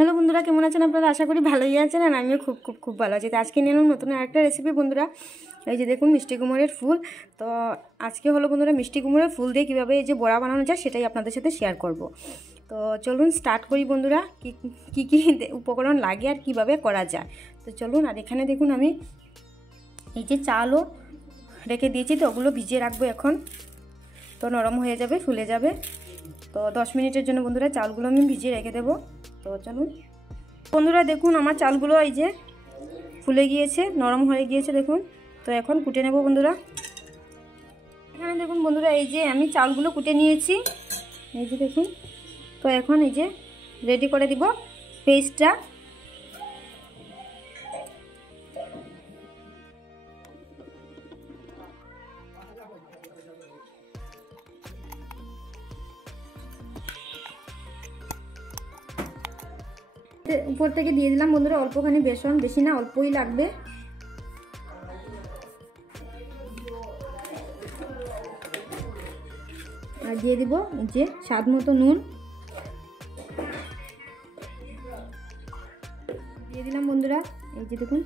Hello বন্ধুরা, কেমন আছেন আপনারা? আশা করি ভালোই আছেন। আর আমিও খুব খুব খুব ভালো আছি। তো আজকে নিলাম নতুন একটা রেসিপি বন্ধুরা। এই যে দেখুন, মিষ্টি কুমড়ের ফুল। তো আজকে হলো বন্ধুরা, মিষ্টি কুমড়ের ফুল দিয়ে কীভাবে এই যে বড়া বানানো যায় সেটাই আপনাদের সাথে শেয়ার করব। তো চলুন স্টার্ট করি বন্ধুরা, কী কী উপকরণ লাগে আর কীভাবে করা যায়। তো চলুন। আর এখানে দেখুন আমি এই যে চালও রেখে দিয়েছি, তো ওগুলো ভিজিয়ে রাখবো এখন। তো নরম হয়ে যাবে, ফুলে যাবে। তো 10 মিনিটের জন্য বন্ধুরা চালগুলো আমি ভিজিয়ে রেখে দেবো। তো চলুন বন্ধুরা, দেখুন আমার চালগুলো এই যে ফুলে গিয়েছে, নরম হয়ে গিয়েছে দেখুন। তো এখন কুটে নেব বন্ধুরা। এখানে দেখুন বন্ধুরা, এই যে আমি চালগুলো কুটে নিয়েছি, এই যে দেখুন। তো এখন এই যে রেডি করে দিব পেস্টটা। উপর থেকে দিয়ে দিলাম বন্ধুরা অল্পখানি বেসন, বেশি না, অল্পই লাগবে। আর দিয়ে দিব এই যে স্বাদ মতো নুন, দিয়ে দিলাম বন্ধুরা এই যে দেখুন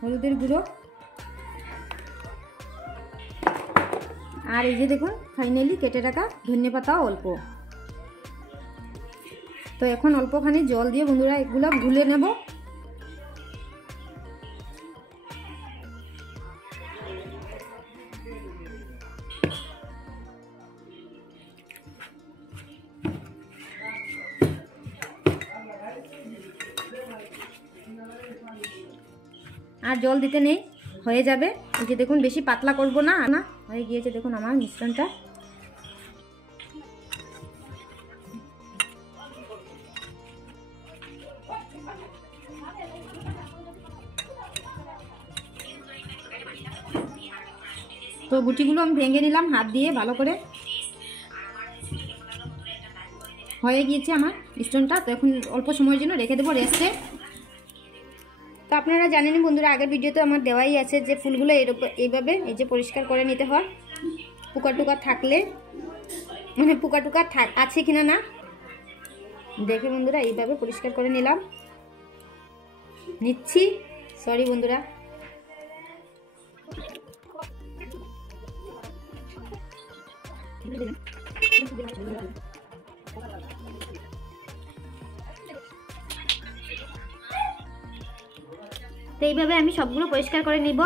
হলুদের গুঁড়ো। আর এই যে দেখুন ফাইনালি কেটে রাখা ধনেপাতা অল্প। তো এখন অল্পখানি জল দিয়ে বন্ধুরা এগুলো গুলে নেব। আর জল দিতে নেই, হয়ে যাবে। এই যে দেখুন বেশি পাতলা করব না, হয়ে গিয়েছে দেখুন আমার মিশ্রণটা। তো গুটিগুলো আমি ভেঙে নিলাম হাত দিয়ে ভালো করে। হয়ে গিয়েছে আমার মিশ্রণটা। তো এখন অল্প সময়ের জন্য রেখে দেবো রেস্টে। তো আপনারা জানেনই বন্ধুরা, আগের ভিডিওতে আমার দেওয়াই আছে যে ফুলগুলো এইভাবে এই যে পরিষ্কার করে নিতে হয়। পোকা টুকা থাকলে, মানে পোকা টুকা আছে কিনা না দেখে বন্ধুরা এইভাবে পরিষ্কার করে নিচ্ছি। সরি বন্ধুরা। তো এইভাবে আমি সবগুলো পরিষ্কার করে নিব।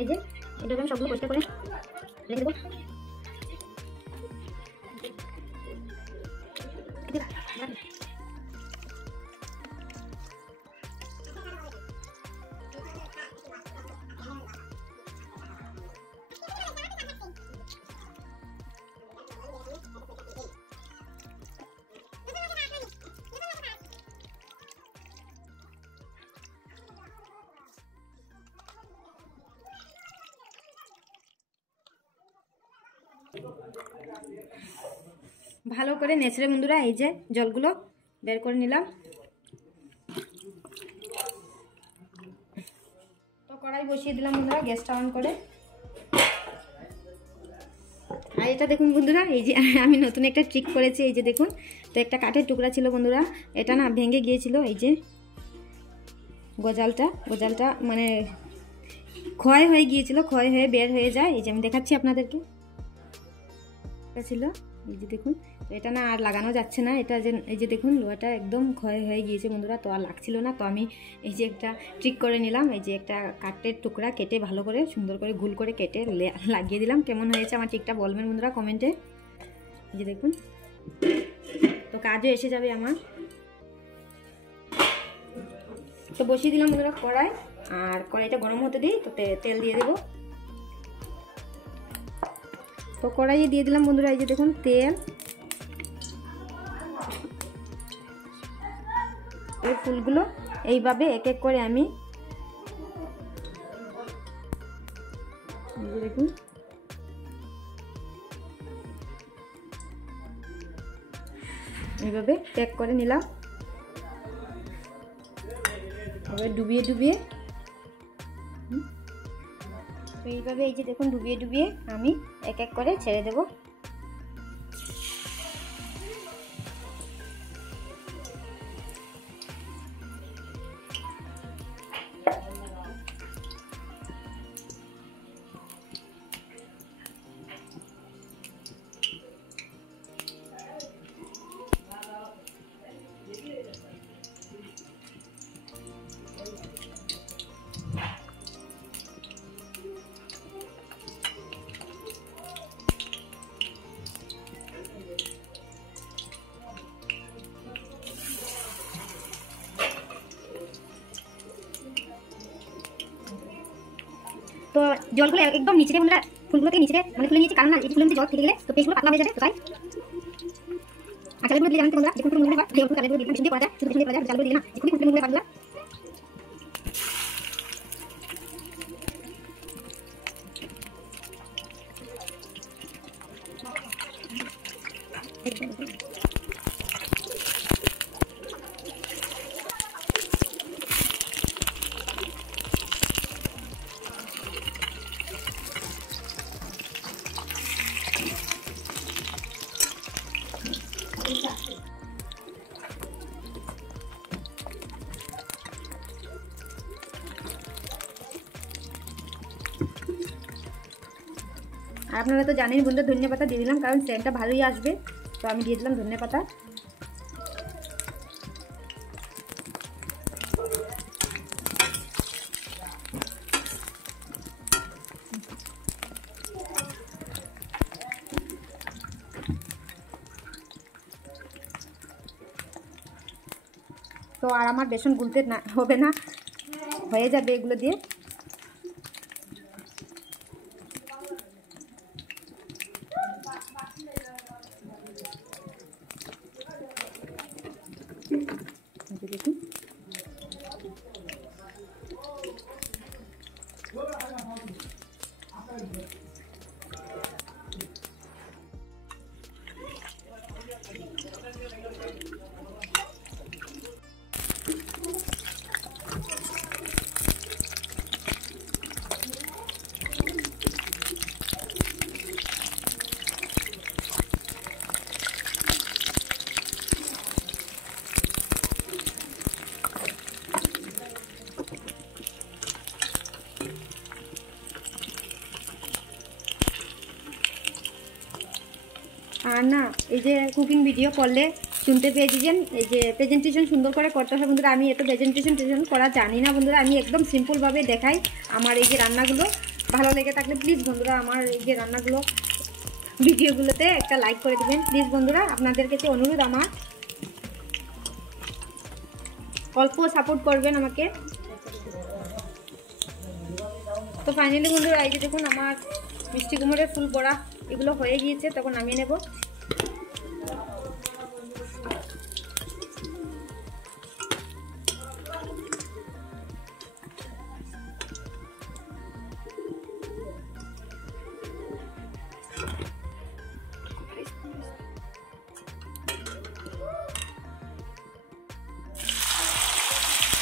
এই যে এটা আমি সবগুলো পরিষ্কার করে রেখে দেবো। ভালো করে নেচড়ে বন্ধুরা এই যে জলগুলো বের করে নিলাম। তো কড়াই বসিয়ে দিলাম বন্ধুরা, গ্যাসটা অন করে। আর এটা দেখুন বন্ধুরা, এই যে আমি নতুন একটা ট্রিক করেছি। এই যে দেখুন, তো একটা কাঠের টুকরা ছিল বন্ধুরা, এটা না ভেঙে গিয়েছিল। এই যে গজালটা মানে ক্ষয় হয়ে গিয়েছিল, ক্ষয় হয়ে বের হয়ে যায়। এই যে আমি দেখাচ্ছি আপনাদেরকে, এটা ছিল। এই যে দেখুন, তো এটা না আর লাগানো যাচ্ছে না। এটা যে এই যে দেখুন লোহাটা একদম ক্ষয় হয়ে গিয়েছে বন্ধুরা, তো আর লাগছিল না। তো আমি এই যে একটা ট্রিক করে নিলাম। এই যে একটা কাঠের টুকরা কেটে ভালো করে সুন্দর করে গোল করে কেটে লাগিয়ে দিলাম। কেমন হয়েছে আমার ট্রিকটা বলবেন বন্ধুরা কমেন্টে। এই যে দেখুন, তো কাজও এসে যাবে আমার। তো বসিয়ে দিলাম বন্ধুরা কড়াই। আর কড়াইটা গরম হতে দিই। তো তেল দিয়ে দেবো। তো কড়াইয়ে দিয়ে দিলাম বন্ধুরা এই যে দেখুন তেল। এই ফুলগুলো এইভাবে এক এক করে আমি দেখুন এইভাবে প্যাক করে নিলাম। এবার ডুবিয়ে তো এইভাবে এই যে দেখুন ডুবিয়ে আমি এক এক করে ছেড়ে দেব। জলগুলো একদম নিচে বন্ধুরা, ফুলগুলো থেকে নিচে মানে তুলে নিয়েছি, কারণ না এই ফুলের মধ্যে জল থেকে গেলে তো পেস্টগুলো পাতলা হয়ে যাবে। তো তাই চালের গুঁড়ো দিলে জানেন তো বন্ধুরা, যে ফুলগুলো হয় এই চালের গুঁড়ো দিলাম, বেশি দিয়ে করা যায়, শুধু দিয়ে করা যায়, চালের গুঁড়ো দিলে না যে ফুলগুলো হয় পাতলা। আর আপনারা তো জানেন বন্ধুরা, ধনিয়া পাতা দিয়ে দিলাম কারণ সেন্টটা ভালোই আসবে, তো আমি দিয়ে দিলাম ধনিয়া পাতা। তো আর আমার বেসন গুলতে না হবে না, হয়ে যাবে এগুলো দিয়ে। দেখুন আর না এই যে কুকিং ভিডিও করলে শুনতে পেয়েছেন এই যে প্রেজেন্টেশন সুন্দর করে করতে হয় বন্ধুরা, আমি এত প্রেজেন্টেশন করা জানি না বন্ধুরা, আমি একদম সিম্পলভাবে দেখাই আমার এই যে রান্নাগুলো। ভালো লেগে থাকলে প্লিজ বন্ধুরা আমার এই যে রান্নাগুলো ভিডিওগুলোতে একটা লাইক করে দেবেন প্লিজ বন্ধুরা, আপনাদের কাছে অনুরোধ আমার, অল্প সাপোর্ট করবেন আমাকে। তো ফাইনালি বন্ধুরা এই যে দেখুন আমার মিষ্টি কুমড়োর ফুল বড়া এগুলো হয়ে গিয়েছে, তখন নামিয়ে নেব।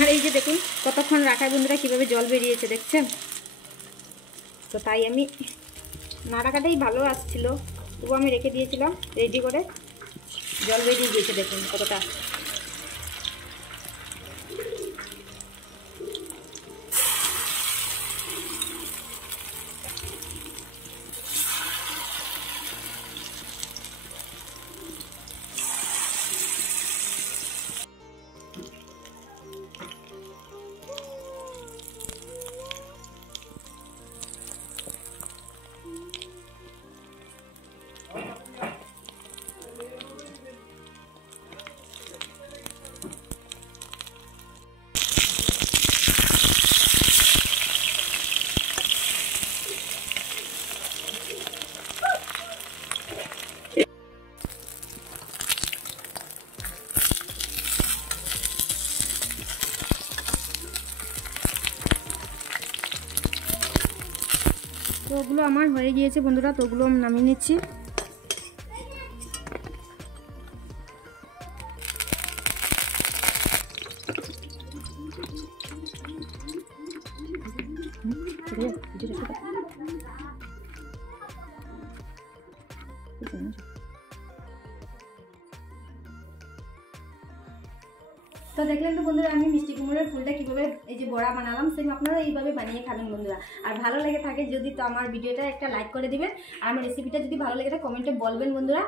আর এই যে দেখুন কতক্ষণ রাখায় বন্ধুরা কিভাবে জল বেরিয়েছে দেখছেন। তো তাই আমি না রাখাটাই ভালো আসছিল, তবু আমি রেখে দিয়েছিলাম রেডি করে, জল বেরিয়ে গিয়েছে দেখুন কতটা। তো ওগুলো আমার হয়ে গিয়েছে বন্ধুরা, তো ওগুলো আমি নামিয়ে নিচ্ছি। তো দেখলেন তো বন্ধুরা আমি মিষ্টি কুমড়োর ফুলটা কিভাবে এই যে বড়া বানালাম, সেম আপনারা এইভাবে বানিয়ে খাবেন বন্ধুরা। আর ভালো লেগে থাকে যদি তো আমার ভিডিওটা একটা লাইক করে দিবেন, আর আমার রেসিপিটা যদি ভালো লেগে থাকে কমেন্টে বলবেন বন্ধুরা।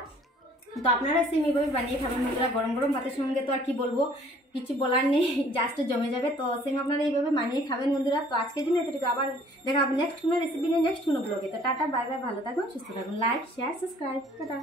তো আপনারা সেম এইভাবে বানিয়ে খাবেন বন্ধুরা, গরম গরম ভাতের সঙ্গে তো আর কি বলবো, কিছু বলার নেই, জাস্ট জমে যাবে। তো সেম আপনারা এইভাবে বানিয়ে খাবেন বন্ধুরা। তো আজকের জন্য এতটুকু, আবার দেখা হবে নেক্সট কোনো রেসিপি নিয়ে নেক্সট কোনো ব্লগে। তো টাটা বাই বাই, ভালো থাকুন সুস্থ থাকুন, লাইক শেয়ার সাবস্ক্রাইব, টাটা।